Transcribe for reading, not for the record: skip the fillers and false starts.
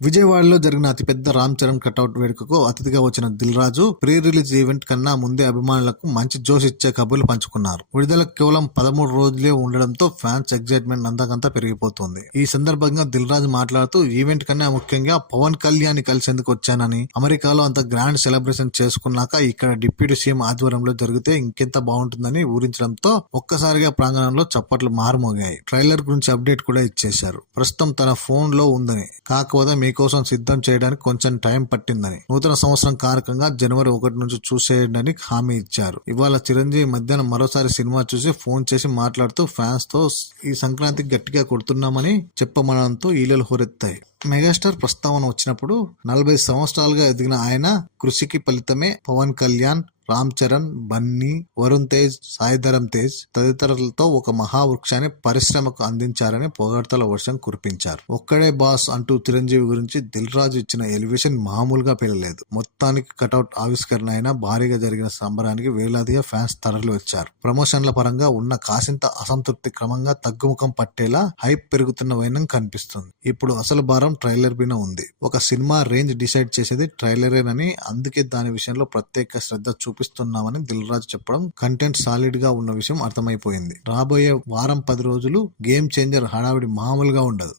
విజయవాడలో జరిగిన అతిపెద్ద రామ్ చరణ్ కటౌట్ వేడుకకు అతిథిగా వచ్చిన Dil Raju pre release event కన్నా ముందే అభిమానులకు మంచి జోష్ ఇచ్చే కబుర్లు పంచుకున్నారు. విడుదలకు కేవలం 13 రోజులే ఉండడంతో ఫ్యాన్స్ ఎగ్జైట్మెంట్ అంతకంతా పెరిగిపోతుంది. ఈ సందర్భంగా దిల్ రాజు మాట్లాడుతూ ఈవెంట్ కన్నా ముఖ్యంగా పవన్ కళ్యాణ్ కలిసేందుకు వచ్చానని, అమెరికాలో అంత గ్రాండ్ సెలబ్రేషన్ చేసుకున్నాక ఇక్కడ డిప్యూటీ సీఎం ఆధ్వర్యంలో జరిగితే ఇంకెంత బాగుంటుందని ఊరించడంతో ఒక్కసారిగా ప్రాంగణంలో చప్పట్లు మారుమోగాయి. ట్రైలర్ గురించి అప్డేట్ కూడా ఇచ్చేశారు. ప్రస్తుతం తన ఫోన్ లో ఉందని, కాకపోతే మీకోసం సిద్ధం చేయడానికి కొంచెం టైం పట్టిందని, నూతన సంవత్సరం కారకంగా జనవరి 1 నుంచి చూసేయండి హామీ ఇచ్చారు. ఇవాళ చిరంజీవి మధ్యాహ్నం మరోసారి సినిమా చూసి ఫోన్ చేసి మాట్లాడుతూ ఫ్యాన్స్ తో ఈ సంక్రాంతికి గట్టిగా కొడుతున్నామని చెప్పమనడంతో ఈలలు హోరెత్తాయి. మెగాస్టార్ ప్రస్తావన వచ్చినప్పుడు 40 సంవత్సరాలుగా ఎదిగిన ఆయన కృషికి ఫలితమే పవన్ కళ్యాణ్, రామ్ చరణ్, బన్నీ, వరుణ్ తేజ్, సాయిధరమ్ తేజ్ తదితరులతో ఒక మహావృక్షాన్ని పరిశ్రమకు అందించారని పొగడ్తల వర్షం కురిపించారు. ఒక్కడే బాస్ అంటూ చిరంజీవి గురించి దిల్ రాజు ఇచ్చిన ఎలివేషన్ మామూలుగా పెరగలేదు. మొత్తానికి కటౌట్ ఆవిష్కరణ అయినా భారీగా జరిగిన సంబరానికి వేలాదిగా ఫ్యాన్స్ తరలి వచ్చారు. ప్రమోషన్ల పరంగా ఉన్న కాసింత అసంతృప్తి క్రమంగా తగ్గుముఖం పట్టేలా హైప్ పెరుగుతున్న వైనం కనిపిస్తుంది. ఇప్పుడు అసలు భారం ట్రైలర్ పైన ఉంది. ఒక సినిమా రేంజ్ డిసైడ్ చేసేది ట్రైలరేనని, అందుకే దాని విషయంలో ప్రత్యేక శ్రద్ధ చూపిస్తున్నామని దిల్ రాజు చెప్పడం కంటెంట్ సాలిడ్ గా ఉన్న విషయం అర్థమైపోయింది. రాబోయే వారం 10 రోజులు గేమ్ చేంజర్ హడావిడి మామూలుగా ఉండదు.